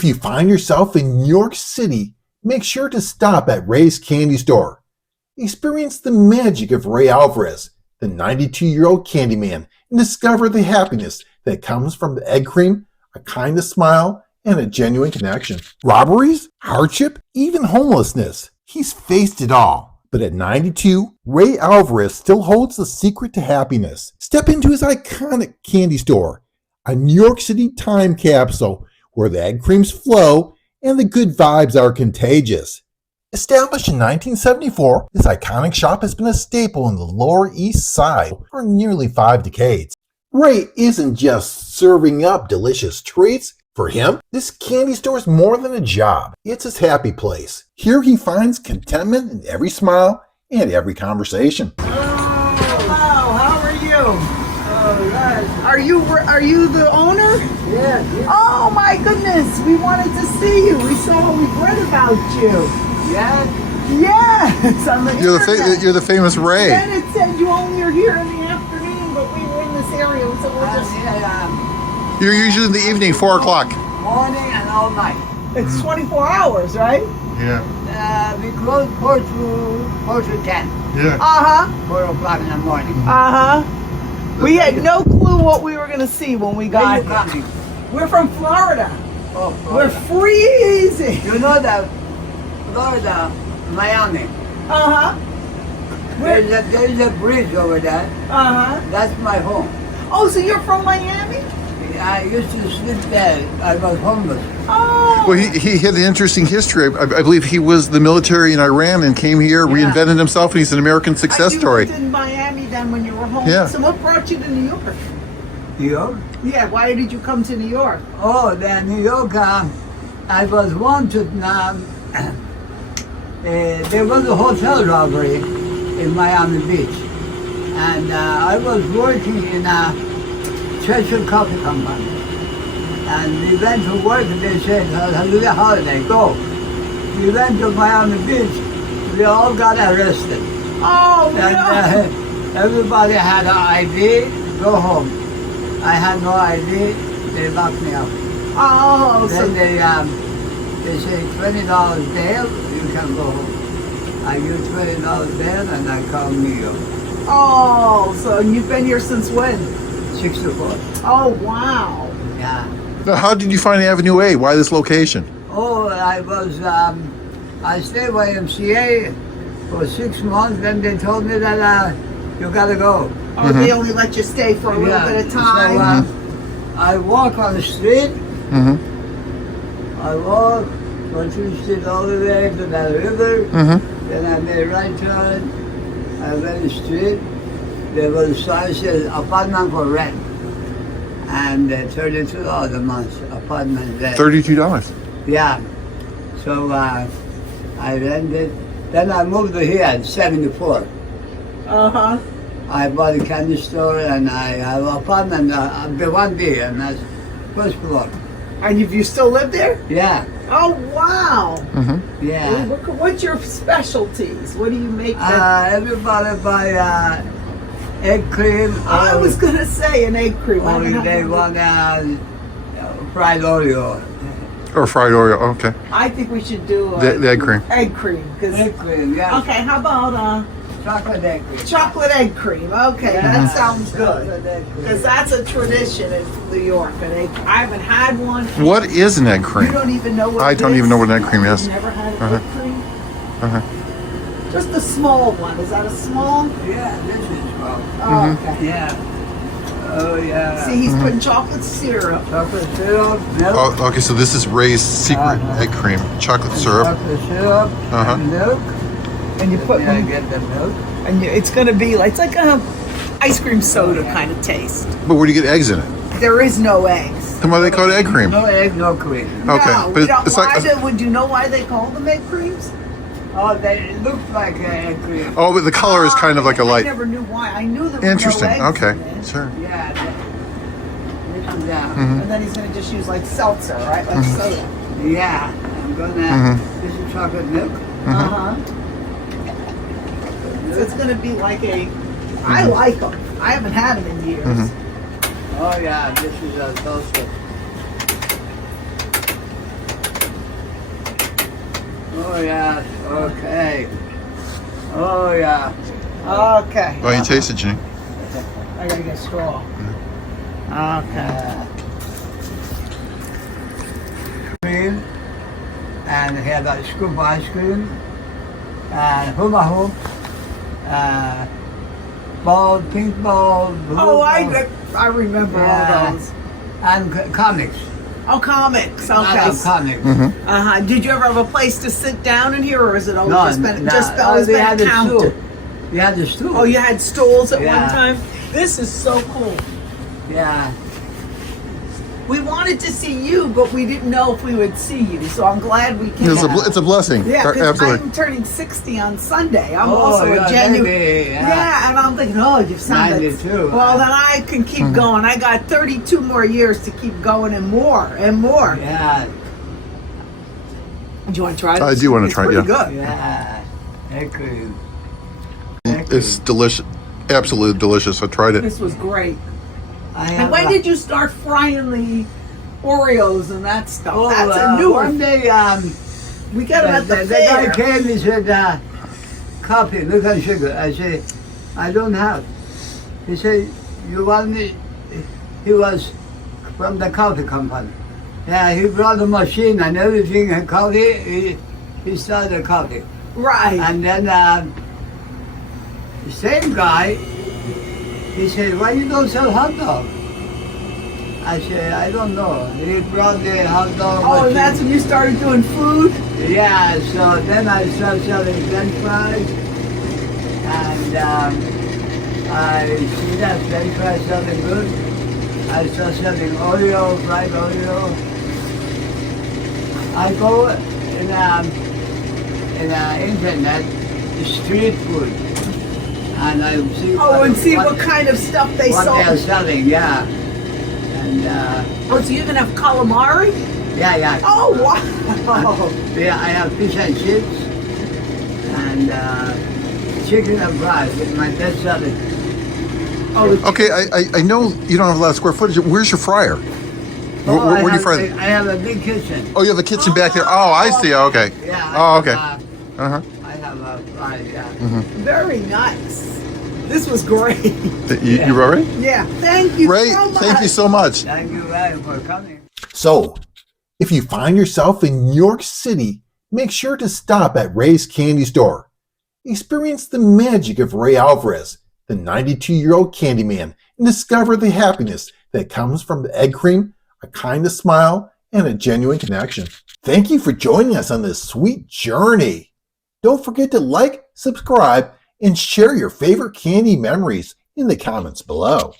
If you find yourself in New York City, make sure to stop at Ray's Candy Store. Experience the magic of Ray Alvarez, the 92-year-old candy man, and discover the happiness that comes from the egg cream, a kind smile, and a genuine connection. Robberies, hardship, even homelessness. He's faced it all. But at 92, Ray Alvarez still holds the secret to happiness. Step into his iconic candy store, a New York City time capsule where the egg creams flow and the good vibes are contagious. Established in 1974, this iconic shop has been a staple in the Lower East Side for nearly 5 decades. Ray isn't just serving up delicious treats. For him, this candy store is more than a job. It's his happy place. Here he finds contentment in every smile and every conversation. Hello, how are you? Oh, nice. Are you the owner? Yeah. Oh my goodness, we wanted to see you. We read about you. Yeah? Yes, on the internet. You're the famous Ray. Then it said you only are here in the afternoon, but we were in this area, so we'll just... You're usually in the evening, 4 o'clock. Morning and all night. It's 24 hours, right? Yeah. We close 4 to 10. Yeah. Uh-huh. 4 o'clock in the morning. Uh-huh. We had no clue what we were going to see when we Where got you here. coming? We're from Florida. Oh, We're Florida. freezing. You know that Florida, Miami. Uh-huh. There's a bridge over there. Uh-huh. That's my home. Oh, so you're from Miami? I used to sleep there. I was homeless. Oh. Well, he had an interesting history. I believe he was the military in Iran and came here, reinvented himself, and he's an American success story. You lived in Miami then when you were homeless. Yeah. So what brought you to New York? New York? Yeah, why did you come to New York? Oh, then New York, I was wanted. There was a hotel robbery in Miami Beach. And I was working in a Special coffee company, and we went to work and they said, hallelujah, holiday, go. We went to Miami Beach, we all got arrested. Oh, And everybody had an ID, go home. I had no ID, they locked me up. Oh, so Then they say $20 bail, you can go home. I give $20 bail and I come New York. so you've been here since when? 64. Oh, wow. Yeah. Now, how did you find Avenue A? Why this location? Oh, I stayed YMCA for 6 months, then they told me that you gotta go. Oh, they only let you stay for a little bit of time. So, I walk on the street, I walk on the street all the way to the river, then I made a right turn, I went the street, there was a sign that says apartment for rent, and $32 a month, apartment rent. $32. Yeah, so I rented, then I moved to here at 74. Uh-huh. I bought a candy store and I have an apartment, B1B, and that's first floor. And you still live there? Yeah, Oh, wow. yeah. What's your specialties? What do you make? That, Everybody buy egg cream. I was going to say an egg cream. I don't They know. want fried Oreo. Or fried Oreo, okay. I think we should do The egg cream. egg cream. Egg cream, yeah. Okay, how about Chocolate egg cream. chocolate egg cream? Okay, Yeah. that sounds Chocolate good. egg cream. Because that's a tradition in New York. An egg. I haven't had one. What is an egg You cream? don't even know what I it don't is? even know what an egg cream is. You've never had an Uh-huh. egg cream? Uh-huh. Just a small one. Is that a small? Yeah, this is well. Oh, okay. Yeah. Oh, yeah. See, he's putting chocolate syrup. Chocolate syrup, milk. Oh, okay, so this is Ray's secret egg cream. Chocolate syrup. Chocolate syrup, Uh-huh. and milk. And you put I get the milk. and it's going to be like, it's like a ice cream soda kind of taste. But where do you get eggs in it? There is no eggs. Then why do they call it egg cream? No egg, no cream. Okay, No, but we don't- it's like... do you know why they call them egg creams? Oh, they look like egg cream. Oh, but the color is kind of like a I light... never knew why. I knew there were Interesting, no eggs okay, in it. sure. Yeah. This is And then he's going to just use like seltzer, right? Like soda. yeah. I'm gonna. This is chocolate milk. Uh-huh. So it's going to be like a... I like them. I haven't had them in years. Oh yeah, this is a toaster. Oh, yeah. Okay. Oh, yeah. Okay. Why don't you taste it, Jane? I gotta get a straw. Okay. Cream. And he had a scoop of ice cream. And hula hoop. Ball, pink ball, blue Oh, ball. I remember Yeah. all those. And comics. Oh, comics. A lot Okay. of comics. Uh-huh. Did you ever have a place to sit down in here, or is it always No, just always we been had the counted? stool. We had the stool. Oh, you had stools at Yeah. one time? This is so cool. Yeah. We wanted to see you, but we didn't know if we would see you, so I'm glad we came. It's a blessing. Yeah, because Absolutely. I'm turning 60 on Sunday. I'm Oh, also a yeah, genuine. maybe, yeah. And I'm thinking, oh, you've sounded. 92, Well, then I can keep going. I got 32 more years to keep going and more and more. Yeah. Do you want to try this? I do wanna It's try it, pretty yeah. good. Yeah. Thank you. It's delicious. Absolutely delicious. I tried it. This was great. I And have when did you start frying the Oreos and that stuff? Oh, That's a new one one. day, We got them at the the guy fair. came, he said, coffee, look at sugar. I said, I don't have. He said, you want me? He was from the coffee company. Yeah, he brought the machine and everything, and coffee, he started coffee. Right. And then the same guy, he said, why you don't sell hot dog? I said, I don't know. He brought the hot dog Oh, machine. and that's when you started doing food? Yeah, so then I started selling French fries, and I see that French fries selling good. I started selling Oreo, fried Oreo. I go in internet, street food, and I see what kind of stuff they what sold. they're selling, yeah. And Oh, so you can have calamari? yeah. Oh, wow. Yeah, I have fish and chips and chicken and fries. It's my best selling. Oh, Okay, I know you don't have a lot of square footage. Where's your fryer? Where do you fry? I have a big kitchen. Oh, you have a kitchen back there. Oh, I see. Okay. Yeah. Oh, okay. I have a fry, yeah. very nice. This was great. You ready? Yeah, thank you Ray, so much. thank you so much. Thank you very much for coming. So, if you find yourself in New York City, make sure to stop at Ray's Candy Store. Experience the magic of Ray Alvarez, the 92-year-old candy man, and discover the happiness that comes from the egg cream, a kind of smile, and a genuine connection. Thank you for joining us on this sweet journey. Don't forget to like, subscribe, and share your favorite candy memories in the comments below.